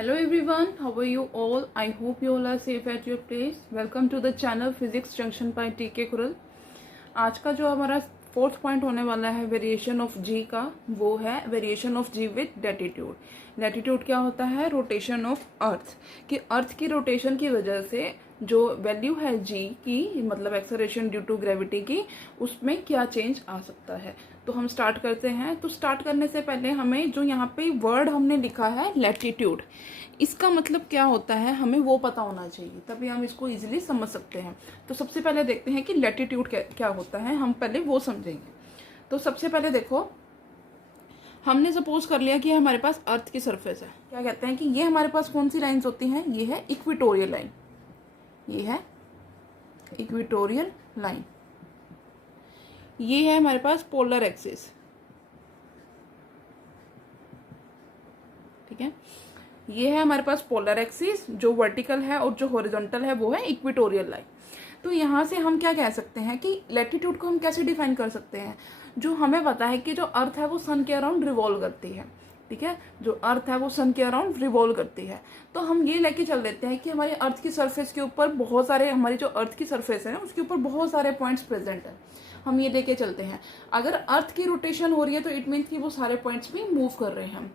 Hello everyone, how are you all? I hope you all are safe at your place. Welcome to the channel Physics Junction by TK Kural. आज का जो हमारा fourth point होने वाला है variation of जी का, वो है variation of ji with latitude. Latitude क्या होता है? Rotation of earth. कि अर्थ की रोटेशन की वजह से जो वैल्यू है जी की, मतलब एक्सेलरेशन ड्यू टू ग्रेविटी की, उसमें क्या चेंज आ सकता है। तो हम स्टार्ट करते हैं। तो स्टार्ट करने से पहले हमें जो यहाँ पे वर्ड हमने लिखा है लैटिट्यूड, इसका मतलब क्या होता है हमें वो पता होना चाहिए, तभी हम इसको इजीली समझ सकते हैं। तो सबसे पहले देखते हैं कि लैटिट्यूड क्या होता है, हम पहले वो समझेंगे। तो सबसे पहले देखो, हमने सपोज कर लिया कि हमारे पास अर्थ की सरफेस है। क्या कहते हैं कि ये हमारे पास कौन सी लाइन्स होती हैं? ये है इक्वेटोरियल लाइन, ये है इक्वेटोरियल लाइन। ये है हमारे पास पोलर एक्सिस, ठीक है। ये है हमारे पास पोलर एक्सिस जो वर्टिकल है, और जो हॉरिजॉन्टल है वो है इक्वेटोरियल लाइन। तो यहाँ से हम क्या कह सकते हैं कि लैटिट्यूड को हम कैसे डिफाइन कर सकते हैं? जो हमें पता है कि जो अर्थ है वो सन के अराउंड रिवॉल्व करती है, ठीक है। जो अर्थ है वो सन के अराउंड रिवॉल्व करती है। तो हम ये लेके चल देते हैं कि हमारी अर्थ की सरफेस के ऊपर बहुत सारे, हमारी जो अर्थ की सरफेस है उसके ऊपर बहुत सारे पॉइंट्स प्रेजेंट है। हम ये लेके चलते हैं, अगर अर्थ की रोटेशन हो रही है तो इट मीन्स कि वो सारे पॉइंट्स भी मूव कर रहे हैं।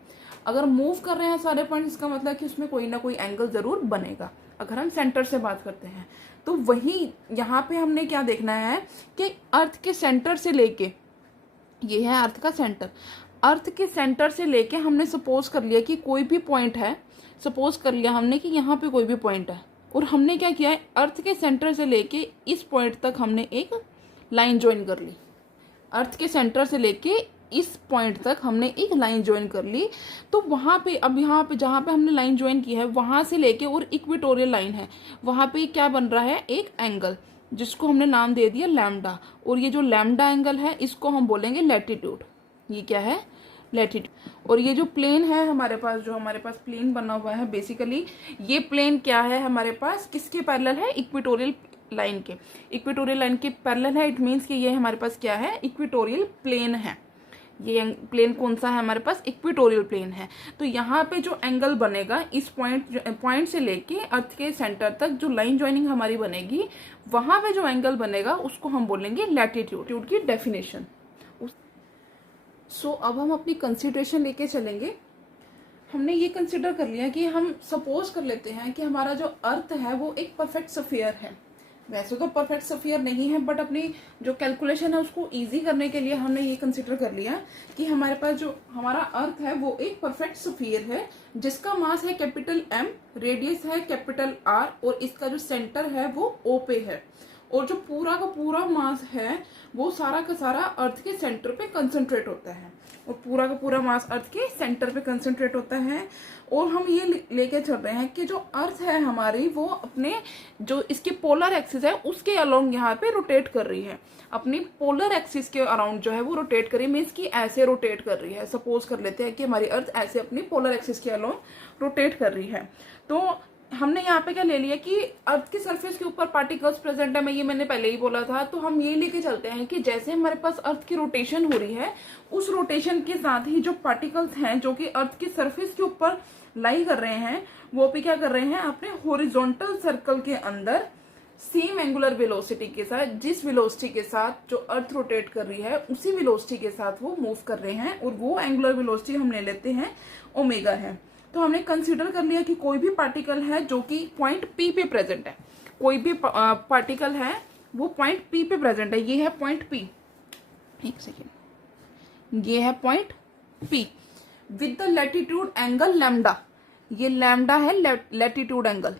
अगर मूव कर रहे हैं सारे पॉइंट्स, इसका मतलब कि उसमें कोई ना कोई एंगल जरूर बनेगा। अगर हम सेंटर से बात करते हैं तो वही यहाँ पे हमने क्या देखना है कि अर्थ के सेंटर से लेके, ये है अर्थ का सेंटर, अर्थ के सेंटर से लेके हमने सपोज कर लिया कि कोई भी पॉइंट है, सपोज कर लिया हमने कि यहाँ पे कोई भी पॉइंट है, और हमने क्या किया है, अर्थ के सेंटर से लेके इस पॉइंट तक हमने एक लाइन ज्वाइन कर ली। अर्थ के सेंटर से लेके इस पॉइंट तक हमने एक लाइन ज्वाइन कर ली। तो वहाँ पे, अब यहाँ पे जहाँ पे हमने लाइन ज्वाइन की है, वहाँ से लेके और इक्वेटोरियल लाइन है, वहाँ पे क्या बन रहा है, एक एंगल, जिसको हमने नाम दे दिया लैम्डा। और ये जो लैम्डा एंगल है इसको हम बोलेंगे लैटिट्यूड। ये क्या है? लैटिट्यूड। और ये जो प्लेन है हमारे पास, जो हमारे पास प्लेन बना हुआ है, बेसिकली ये प्लेन क्या है हमारे पास, किसके पैरेलल है? इक्वेटोरियल लाइन के। इक्वेटोरियल लाइन के पैरेलल है, इट मीन्स कि ये हमारे पास क्या है? इक्वेटोरियल प्लेन है। ये प्लेन कौन सा है हमारे पास? इक्वेटोरियल प्लेन है। तो यहाँ पे जो एंगल बनेगा इस पॉइंट से लेके अर्थ के सेंटर तक, जो लाइन ज्वाइनिंग हमारी बनेगी, वहां पे जो एंगल बनेगा उसको हम बोलेंगे लैटिट्यूड की डेफिनेशन। सो अब हम अपनी कंसिडरेशन लेके चलेंगे। हमने ये कंसिडर कर लिया कि हम सपोज कर लेते हैं कि हमारा जो अर्थ है वो एक परफेक्ट स्फीयर है। वैसे तो परफेक्ट स्फीयर नहीं है, बट अपनी जो कैलकुलेशन है उसको इजी करने के लिए हमने ये कंसिडर कर लिया कि हमारे पास जो हमारा अर्थ है वो एक परफेक्ट स्फीयर है, जिसका मास है कैपिटल M, रेडियस है कैपिटल R, और इसका जो सेंटर है वो O पे है। और जो पूरा का पूरा मास है वो सारा का सारा अर्थ के सेंटर पे कंसंट्रेट होता है, और पूरा का पूरा मास अर्थ के सेंटर पे कंसंट्रेट होता है। और हम ये लेके चल रहे हैं कि जो अर्थ है हमारी, वो अपने जो इसके पोलर एक्सिस है उसके अलोंग यहाँ पे रोटेट कर रही है। अपनी पोलर एक्सिस के अराउंड जो है वो रोटेट कर रही है, मीन्स कि ऐसे रोटेट कर रही है। सपोज कर लेते हैं कि हमारी अर्थ ऐसे अपनी पोलर एक्सिस के अलोंग रोटेट कर रही है। तो हमने यहाँ पे क्या ले लिया कि अर्थ की सरफेस के ऊपर पार्टिकल्स प्रेजेंट है, मैंने पहले ही बोला था। तो हम ये लेके चलते हैं कि जैसे हमारे पास अर्थ की रोटेशन हो रही है, उस रोटेशन के साथ ही जो पार्टिकल्स हैं जो कि अर्थ की सरफेस के ऊपर लाई कर रहे हैं, वो भी क्या कर रहे हैं, अपने हॉरिजॉन्टल सर्कल के अंदर सेम एंगुलर वेलोसिटी के साथ, जिस वेलोसिटी के साथ जो अर्थ रोटेट कर रही है उसी वेलोसिटी के साथ वो मूव कर रहे हैं। और वो एंगुलर वेलोसिटी हम ले लेते हैं ओमेगा है। तो हमने कंसीडर कर लिया कि कोई भी पार्टिकल है जो कि पॉइंट P पे प्रेजेंट है, कोई भी पार्टिकल है वो पॉइंट P पे प्रेजेंट है। ये है पॉइंट P, एक सेकेंड, ये है point P with the latitude angle lambda. ये लैम्डा है लैटिट्यूड एंगल।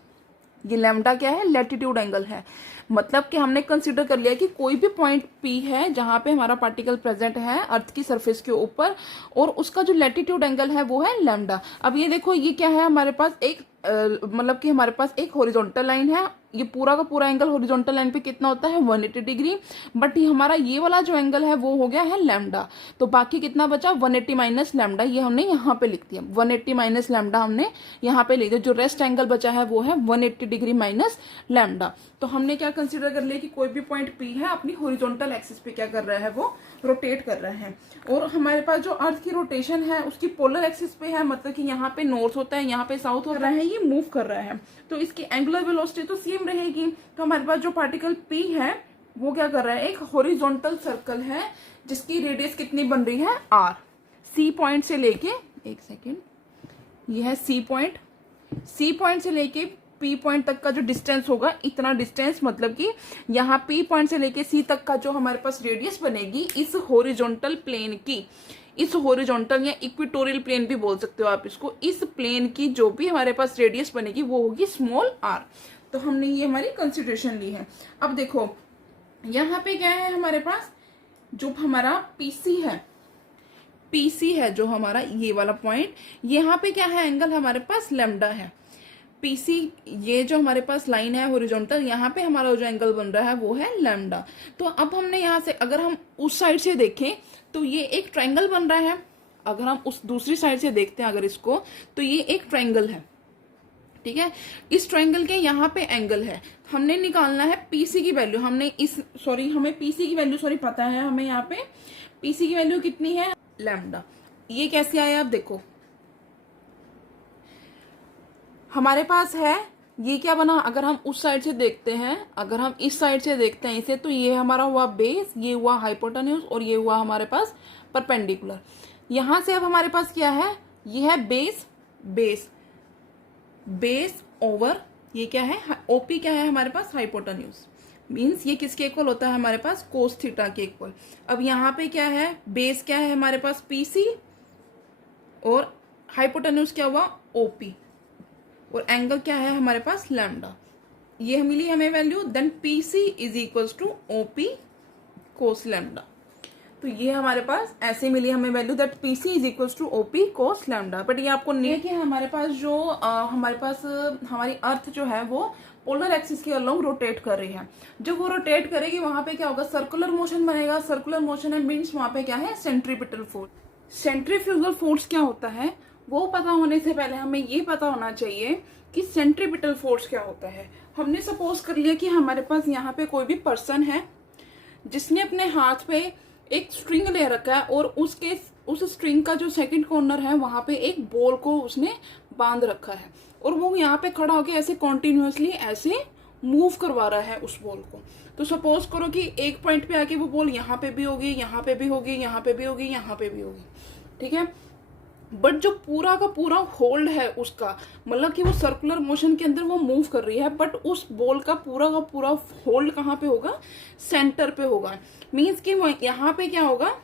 ये लैम्डा क्या है? लैटिट्यूड एंगल है। मतलब कि हमने कंसीडर कर लिया कि कोई भी पॉइंट P है जहां पे हमारा पार्टिकल प्रेजेंट है अर्थ की सरफेस के ऊपर, और उसका जो लैटिट्यूड एंगल है वो है लैम्डा। अब ये देखो, ये क्या है हमारे पास? एक मतलब कि हमारे पास एक हॉरिजॉन्टल लाइन है। ये पूरा का पूरा एंगल हॉरिजॉन्टल लाइन पे कितना होता है? 180 डिग्री। बट हमारा ये वाला जो एंगल है वो हो गया है लैम्डा। तो बाकी कितना बचा? 180 माइनस लैम्डा। ये हमने यहाँ पे लिख दिया, 180 माइनस लैम्डा हमने यहाँ पे लिख दिया। जो रेस्ट एंगल बचा है वो है 180 डिग्री माइनस लैम्डा। तो हमने क्या कंसीडर कर लिया कि कोई भी पॉइंट P है अपनी हॉरिजॉन्टल एक्सिस पे क्या कर रहा है, वो रोटेट कर रहा है। और हमारे पास जो अर्थ की रोटेशन है उसकी पोलर एक्सिस पे है, मतलब कि यहाँ पे नॉर्थ होता है, यहाँ पे साउथ हो रहा है, ये मूव कर रहा है, तो इसकी एंगुलर वेलोसिटी तो सेम रहेगी। तो हमारे पास जो पार्टिकल P है वो क्या कर रहा है, एक हॉरिजॉन्टल सर्कल है जिसकी रेडियस कितनी बन रही है, R। C पॉइंट से लेके, एक सेकेंड, ये है C पॉइंट से लेके P पॉइंट तक का जो डिस्टेंस होगा, इतना डिस्टेंस, मतलब कि यहाँ P पॉइंट से लेके C तक का जो हमारे पास रेडियस बनेगी इस हॉरिजॉन्टल प्लेन की, इस हॉरिजॉन्टल या इक्वेटोरियल प्लेन भी बोल सकते हो आप इसको, इस प्लेन की जो भी हमारे पास रेडियस बनेगी वो होगी स्मॉल r। तो हमने ये हमारी कंसिडरेशन ली है। अब देखो यहाँ पे क्या है हमारे पास, जो हमारा PC है जो हमारा ये वाला पॉइंट, यहाँ पे क्या है, एंगल हमारे पास लैम्डा है। PC, ये जो हमारे पास लाइन है हॉरिजॉन्टल, यहाँ पे हमारा जो एंगल बन रहा है वो है लैम्डा। तो अब हमने यहाँ से अगर हम उस साइड से देखें तो ये एक ट्रायंगल बन रहा है, अगर हम उस दूसरी साइड से देखते हैं अगर इसको, तो ये एक ट्रायंगल है, ठीक है। इस ट्रायंगल के यहाँ पे एंगल है, हमने निकालना है PC की वैल्यू, हमें PC की वैल्यू पता है, हमें यहाँ पे PC की वैल्यू कितनी है, लैम्डा। ये कैसे आया, आप देखो हमारे पास है, ये क्या बना, अगर हम उस साइड से देखते हैं, अगर हम इस साइड से देखते हैं इसे, तो ये हमारा हुआ बेस, ये हुआ हाइपोटेन्यूज, और ये हुआ हमारे पास परपेंडिकुलर। यहां से अब हमारे पास क्या है, ये है बेस ओवर, ये क्या है, OP क्या है हमारे पास, हाइपोटेन्यूज, मीन्स ये किसके इक्वल होता है हमारे पास, कोस थीटा के इक्वल। अब यहाँ पे क्या है, बेस क्या है हमारे पास PC, और हाइपोटेन्यूज क्या हुआ OP, और एंगल क्या है हमारे पास लैम्डा। ये मिली हमें value, then PC is equals to OP cos lambda. तो ये हमारे पास ऐसे मिली हमें value, that PC is equals to OP cos lambda. But ये आपको नहीं है कि हमारे पास जो हमारी अर्थ जो है वो पोलर एक्सिस के अलोंग रोटेट कर रही है। जब वो रोटेट करेगी वहां पे क्या होगा, सर्कुलर मोशन बनेगा। सर्कुलर मोशन है मीन्स वहां पे क्या है, सेंट्रीपिटल फोर्स। सेंट्रीफ्यूगल फोर्स क्या होता है वो पता होने से पहले हमें ये पता होना चाहिए कि सेंट्रीपिटल फोर्स क्या होता है। हमने सपोज कर लिया कि हमारे पास यहाँ पे कोई भी पर्सन है जिसने अपने हाथ पे एक स्ट्रिंग ले रखा है, और उस स्ट्रिंग का जो सेकंड कॉर्नर है वहां पे एक बॉल को उसने बांध रखा है, और वो यहाँ पे खड़ा होकर ऐसे कॉन्टिन्यूसली ऐसे मूव करवा रहा है उस बॉल को। तो सपोज करो कि एक पॉइंट पे आके वो बॉल यहाँ पे भी होगी, यहाँ पे भी होगी, यहाँ पे भी होगी, यहाँ पे भी होगी, ठीक है। बट जो पूरा का पूरा होल्ड है उसका, मतलब कि वो सर्कुलर मोशन के अंदर वो मूव कर रही है, बट उस बॉल का पूरा होल्ड कहाँ पे होगा, सेंटर पे होगा। मीन्स कि यहाँ पे क्या होगा,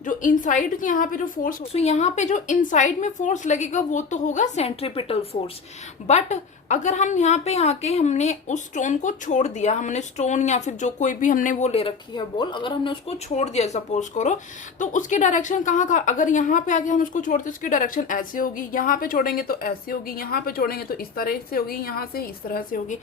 जो इनसाइड यहाँ पे जो फोर्स, तो यहाँ पे जो इनसाइड में फोर्स लगेगा वो तो होगा सेंट्रीपिटल फोर्स। बट अगर हम यहाँ पे आके हमने उस स्टोन को छोड़ दिया, हमने स्टोन या फिर जो कोई भी हमने वो ले रखी है बॉल, अगर हमने उसको छोड़ दिया सपोज करो, तो उसकी डायरेक्शन कहाँ का, अगर यहाँ पे आके हम उसको छोड़ते उसकी डायरेक्शन ऐसे होगी, यहाँ पे छोड़ेंगे तो ऐसे होगी, यहाँ पे छोड़ेंगे तो इस तरह से होगी, यहाँ से इस तरह से होगी।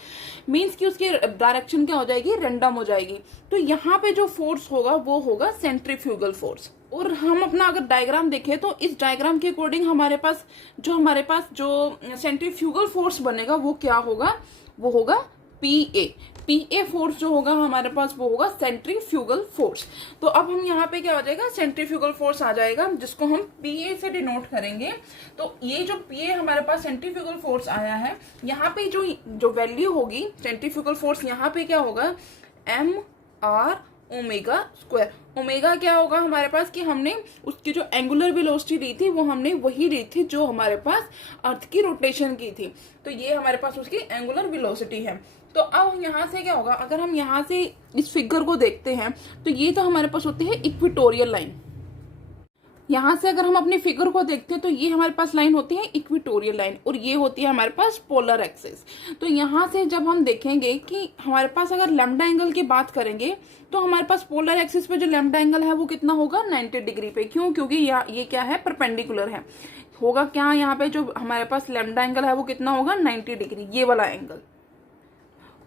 मीन्स कि उसकी डायरेक्शन क्या हो जाएगी, रैंडम हो जाएगी। तो यहाँ पे जो फोर्स होगा वो होगा सेंट्रीफ्यूगल फोर्स। और हम अपना अगर डायग्राम देखें तो इस डायग्राम के अकॉर्डिंग हमारे पास जो सेंट्रीफ्यूगल फोर्स बनेगा वो क्या होगा, वो होगा PA फोर्स जो होगा हमारे पास वो होगा सेंट्रीफ्यूगल फोर्स। तो अब हम यहाँ पे क्या हो जाएगा, सेंट्रीफ्यूगल फोर्स आ जाएगा, जिसको हम PA से डिनोट करेंगे। तो ये जो PA हमारे पास सेंट्रीफ्यूगल फोर्स आया है, यहाँ पे जो वैल्यू होगी सेंट्रीफ्यूगल फोर्स, यहाँ पे क्या होगा, MR ओमेगा स्क्वायर। ओमेगा क्या होगा हमारे पास, कि हमने उसकी जो एंगुलर वेलोसिटी ली थी वो हमने वही ली थी जो हमारे पास अर्थ की रोटेशन की थी। तो ये हमारे पास उसकी एंगुलर वेलोसिटी है। तो अब यहाँ से क्या होगा, अगर हम यहाँ से इस फिगर को देखते हैं तो ये तो हमारे पास होती है इक्वेटोरियल लाइन। यहाँ से अगर हम अपनी फिगर को देखते हैं तो ये हमारे पास लाइन होती है इक्वेटोरियल लाइन, और ये होती है हमारे पास पोलर एक्सिस। तो यहाँ से जब हम देखेंगे कि हमारे पास अगर लैम्डा एंगल की बात करेंगे तो हमारे पास पोलर एक्सिस पे जो लैम्डा एंगल है वो कितना होगा, 90 डिग्री पे। क्यों, क्योंकि ये क्या है, परपेंडिकुलर है। होगा क्या, यहाँ पे जो हमारे पास लैम्डा एंगल है वो कितना होगा, 90 डिग्री, ये वाला एंगल।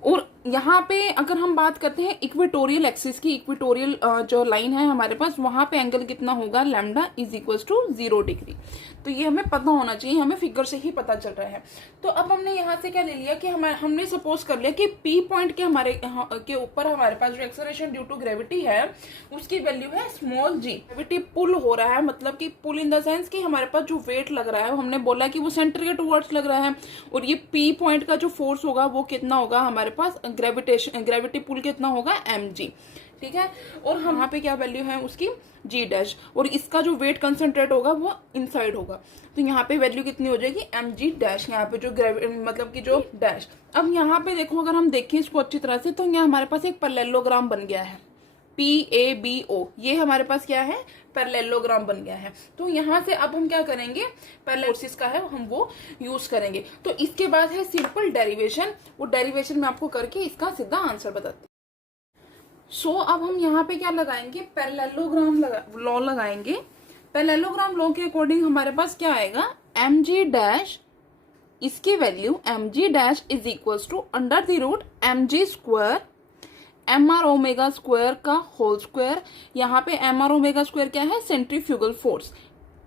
और यहाँ पे अगर हम बात करते हैं इक्वेटोरियल एक्सिस की, इक्वेटोरियल जो लाइन है हमारे पास, वहां पे एंगल कितना होगा, lambda is equal to 0 degree. तो ये हमें पता होना चाहिए, हमें फिगर से ही पता चल रहा है। तो अब हमने यहाँ से क्या ले लिया कि हमने सपोज कर लिया कि पी पॉइंट के हमारे के ऊपर हमारे पास जो एक्सेलरेशन ड्यू टू ग्रेविटी है उसकी वैल्यू है स्मॉल जी। ग्रेविटी पुल हो रहा है, मतलब कि पुल इन द सेंस कि हमारे पास जो वेट लग रहा है, हमने बोला कि वो सेंटर के टुवर्ड्स लग रहा है, और ये पी पॉइंट का जो फोर्स होगा वो कितना होगा हमारे पास, ग्रेविटी पुल कितना होगा, mg। ठीक है, और यहाँ पे क्या वैल्यू है उसकी, g डैश, और इसका जो वेट कंसंट्रेट होगा वो इनसाइड होगा। तो यहाँ पे वैल्यू कितनी हो जाएगी, mg डैश, यहाँ पे जो मतलब कि जो डैश। अब यहाँ पे देखो, अगर हम देखें इसको अच्छी तरह से, तो यहाँ हमारे पास एक पैरेललोग्राम बन गया है, PABO, ये हमारे पास क्या है, पैरेललोग्राम बन गया है। तो यहाँ से अब हम क्या करेंगे, पैरेलल फोर्सेस का है हम वो यूज करेंगे। तो इसके बाद है सिंपल डेरिवेशन, वो डेरिवेशन मैं आपको करके इसका सीधा आंसर बताती हूँ। सो अब हम यहाँ पे क्या लगाएंगे, पैरेललोग्राम लॉ लगाएंगे। पैरेललोग्राम लॉ के अकॉर्डिंग हमारे पास क्या आएगा, mg डैश, इसकी value mg dash is equal to under the root mg square mr omega square का होल स्क्वायर। यहाँ पे mr ओमेगा स्क्वायर क्या है, centrifugal force,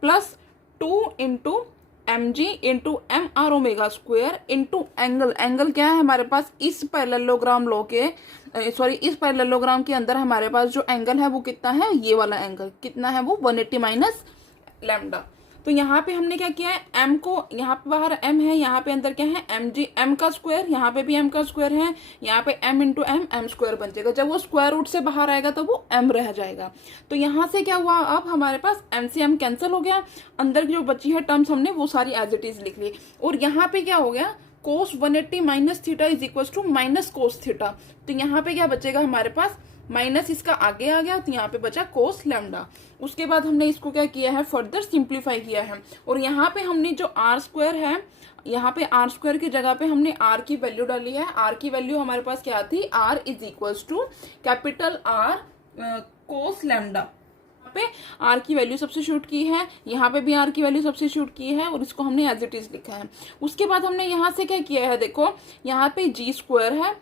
plus 2 into mg into mr omega square into angle. Angle क्या है हमारे पास, इस parallelogram law के इस पैरेललोग्राम के अंदर हमारे पास जो एंगल है वो कितना है, ये वाला एंगल कितना है, वो 180 माइनस लैम्डा। तो यहाँ पे हमने क्या किया है, m को, यहाँ पे बाहर m है, यहाँ पे अंदर क्या है, mg, m का स्क्वायर, यहाँ पे भी m का स्क्वायर है, यहाँ पे m इंटू m स्क्वायर बन जाएगा। जब वो स्क्वायर रूट से बाहर आएगा तो वो m रह जाएगा। तो यहाँ से क्या हुआ, अब हमारे पास m से m कैंसिल हो गया, अंदर जो बची है टर्म्स हमने वो सारी एज इट इज लिख ली। और यहाँ पे क्या हो गया, cos 180 minus theta is equal to minus cos theta. तो यहाँ पे क्या बचेगा हमारे पास, माइनस इसका आगे आ गया, तो यहाँ पे बचा कोस लैम्डा। उसके बाद हमने इसको क्या किया है, फर्दर सिंप्लीफाई किया है, और यहाँ पे हमने जो आर स्क्वायर है, यहाँ पे आर स्क्वायर की जगह पे हमने आर की वैल्यू डाली है। आर की वैल्यू हमारे पास क्या थी, R is equal to capital R cos lambda. पे आर की वैल्यू सब्स्टिट्यूट की है, यहाँ पे भी आर की वैल्यू सब्स्टिट्यूट की है, और इसको हमने एज इट इज लिखा है। उसके बाद हमने यहाँ से क्या किया है, देखो यहाँ पे जी स्क्वायर है,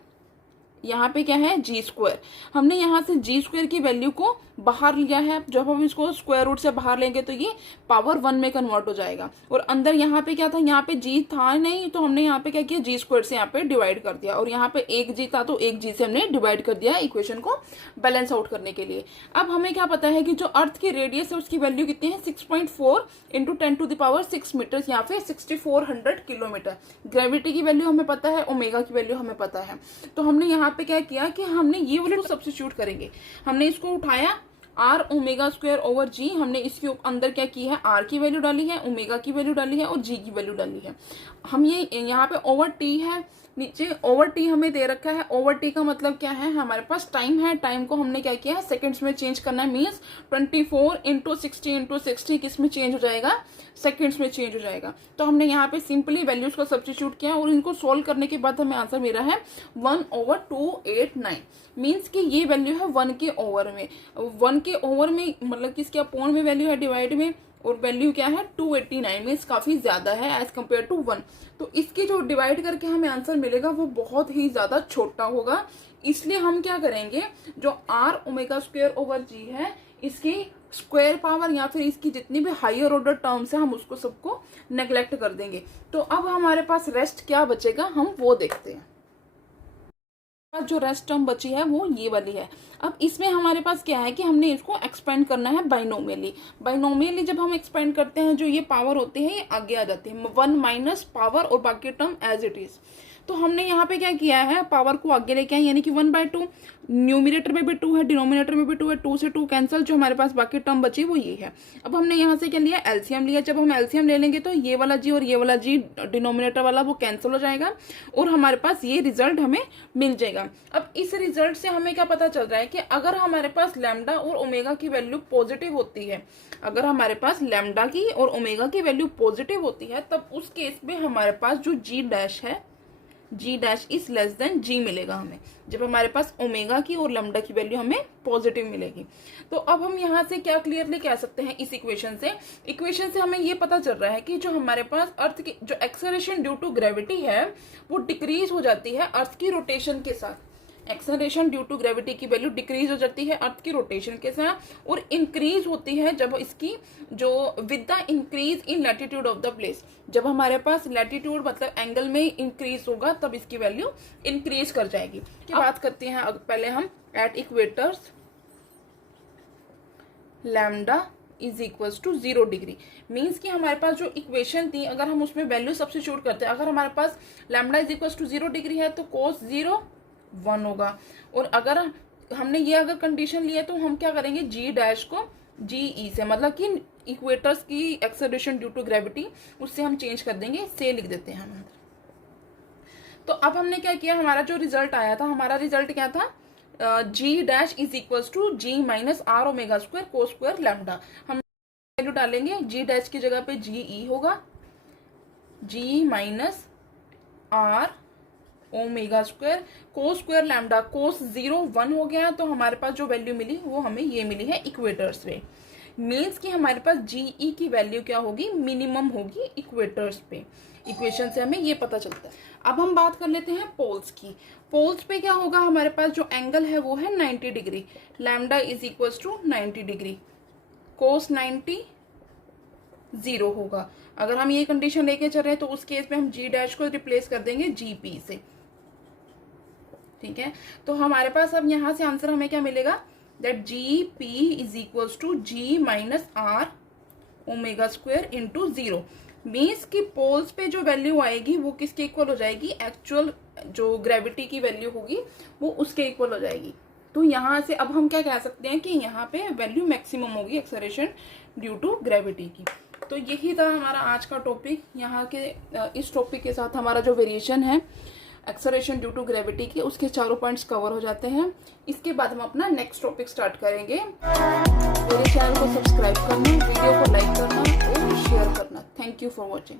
यहाँ पे क्या है, जी स्क्वायर। हमने यहाँ से जी स्क्वायर की वैल्यू को बाहर लिया है, जब हम इसको स्क्वायर रूट से बाहर लेंगे तो ये पावर 1 में कन्वर्ट हो जाएगा। और अंदर यहाँ पे क्या था, यहाँ पे जी था नहीं, तो हमने यहाँ पे क्या किया, जी स्क्वायर से यहाँ पे डिवाइड कर दिया, और यहाँ पे एक जी था तो एक जी से हमने डिवाइड कर दिया इक्वेशन को बैलेंस आउट करने के लिए। अब हमें क्या पता है कि जो अर्थ की रेडियस है उसकी वैल्यू कितनी है, 6.4 इंटू 10⁻6 मीटर, यहाँ पे 6400 किलोमीटर। ग्रेविटी की वैल्यू हमें पता है, ओमेगा की वैल्यू हमें पता है। तो हमने यहाँ पे क्या किया कि हमने ये वाले सब्स्टिट्यूट करेंगे, हमने इसको उठाया आर ओमेगा स्क्वायर ओवर जी, हमने इसके अंदर क्या की है, आर की वैल्यू डाली है, ओमेगा की वैल्यू डाली है, और जी की वैल्यू डाली है। हम ये यहाँ पे ओवर टी है, नीचे ओवर टी हमें दे रखा है। ओवर टी का मतलब क्या है, हमारे पास टाइम है, टाइम को हमने क्या किया है, सेकंड्स में चेंज करना है। मीन्स 24 इंटू 60 किस में चेंज हो जाएगा, सेकंड्स में चेंज हो जाएगा। तो हमने यहाँ पे सिंपली वैल्यूज को सब्स्टिट्यूट किया, और इनको सोल्व करने के बाद हमें आंसर मिला है 1/289। मीन्स कि ये वैल्यू है 1 के ओवर में, 1 के ओवर में मतलब कि इसके अपोन में वैल्यू है, डिवाइड में, और वैल्यू क्या है 289, मीन्स काफी ज्यादा है एज कम्पेयर टू 1। तो इसकी जो डिवाइड करके हमें आंसर मिलेगा वो बहुत ही ज्यादा छोटा होगा। इसलिए हम क्या करेंगे, जो आर ओमेगा स्क्वायर ओवर जी है, इसकी स्क्वायर पावर या फिर इसकी जितनी भी हायर ऑर्डर टर्म्स है, हम उसको सबको नेग्लेक्ट कर देंगे। तो अब हमारे पास रेस्ट क्या बचेगा, हम वो देखते हैं। जो रेस्ट टर्म बची है वो ये वाली है। अब इसमें हमारे पास क्या है कि हमने इसको एक्सपेंड करना है बाइनोमियली। बाइनोमियली जब हम एक्सपेंड करते हैं, जो ये पावर होती है ये आगे आ जाती है, 1 माइनस पावर और बाकी टर्म एज इट इज। तो हमने यहाँ पे क्या किया है, पावर को आगे लेके आए, यानी कि 1/2। न्यूमिनेटर में भी 2 है, डिनोमिनेटर में भी 2 है, 2 से 2 कैंसिल, जो हमारे पास बाकी टर्म बची वो ये है। अब हमने यहाँ से क्या लिया, एलसीएम लिया। जब हम एलसीएम ले लेंगे तो ये वाला जी और ये वाला जी डिनोमिनेटर वाला वो कैंसिल हो जाएगा, और हमारे पास ये रिजल्ट हमें मिल जाएगा। अब इस रिजल्ट से हमें क्या पता चल रहा है कि अगर हमारे पास लैम्डा और ओमेगा की वैल्यू पॉजिटिव होती है, अगर हमारे पास लैम्डा की और ओमेगा की वैल्यू पॉजिटिव होती है, तब उस केस में हमारे पास जो जी डैश है, जी डैश इज लेस देन जी मिलेगा हमें, जब हमारे पास ओमेगा की और लैम्डा की वैल्यू हमें पॉजिटिव मिलेगी। तो अब हम यहाँ से क्या क्लियरली कह सकते हैं, इस इक्वेशन से हमें ये पता चल रहा है कि जो हमारे पास अर्थ की जो एक्सेलरेशन ड्यू टू ग्रेविटी है वो डिक्रीज हो जाती है अर्थ की रोटेशन के साथ। एक्सेलरेशन ड्यू टू ग्रेविटी की वैल्यू डिक्रीज हो जाती है अर्थ की रोटेशन के साथ, और इंक्रीज होती है जब इसकी जो with the increase in latitude of the place, जब हमारे पास लैटिट्यूड मतलब एंगल में इंक्रीज होगा तब इसकी वैल्यू इंक्रीज कर जाएगी। की बात करते हैं पहले हम at equators lambda is equals to 0 degree. Means कि हमारे पास जो इक्वेशन थी अगर हम उसमें वैल्यू सब्स्टिट्यूट करते हैं, अगर हमारे पास lambda is equals to 0 degree है तो कोस 0 1 होगा, और अगर हमने ये अगर कंडीशन लिया तो हम क्या करेंगे, जी डैश को जी ई से, मतलब कि इक्वेटर्स की एक्सेलरेशन ड्यू टू ग्रेविटी उससे हम चेंज कर देंगे, से लिख देते हैं हम। तो अब हमने क्या किया, हमारा जो रिजल्ट आया था, हमारा रिजल्ट क्या था, g dash is equals to g minus are omega square को स्क्वायर लैम्डा। हम वैल्यू डालेंगे, जी डैश की जगह पे जी ई होगा, g minus are omega square cos square lambda, cos 0 1 हो गया, तो हमारे पास जो वैल्यू मिली वो हमें ये मिली है इक्वेटर्स पे। मीन्स कि हमारे पास जीई की वैल्यू क्या होगी, मिनिमम होगी इक्वेटर्स पे। इक्वेशन से हमें ये पता चलता है। अब हम बात कर लेते हैं पोल्स की। पोल्स पे क्या होगा, हमारे पास जो एंगल है वो है 90 degree, lambda is equals to 90 degree, cos 90 0 होगा। अगर हम ये कंडीशन लेके चल रहे हैं तो उस केस में हम जी डैश को रिप्लेस कर देंगे जी पी से, ठीक है। तो हमारे पास अब यहाँ से आंसर हमें क्या मिलेगा, that g P is equals to g minus are omega square into 0। Means कि पोल्स पे जो वैल्यू आएगी वो किसके इक्वल हो जाएगी, एक्चुअल जो ग्रेविटी की वैल्यू होगी वो उसके इक्वल हो जाएगी। तो यहाँ से अब हम क्या कह सकते हैं कि यहाँ पे वैल्यू मैक्सिमम होगी एक्सेलरेशन ड्यू टू ग्रेविटी की। तो यही था हमारा आज का टॉपिक। यहाँ के इस टॉपिक के साथ हमारा जो वेरिएशन है एक्सेलरेशन ड्यू टू ग्रेविटी की, उसके चारों पॉइंट्स कवर हो जाते हैं। इसके बाद हम अपना नेक्स्ट टॉपिक स्टार्ट करेंगे। मेरे चैनल को सब्सक्राइब करना, वीडियो को लाइक करना और शेयर करना। Thank you for watching.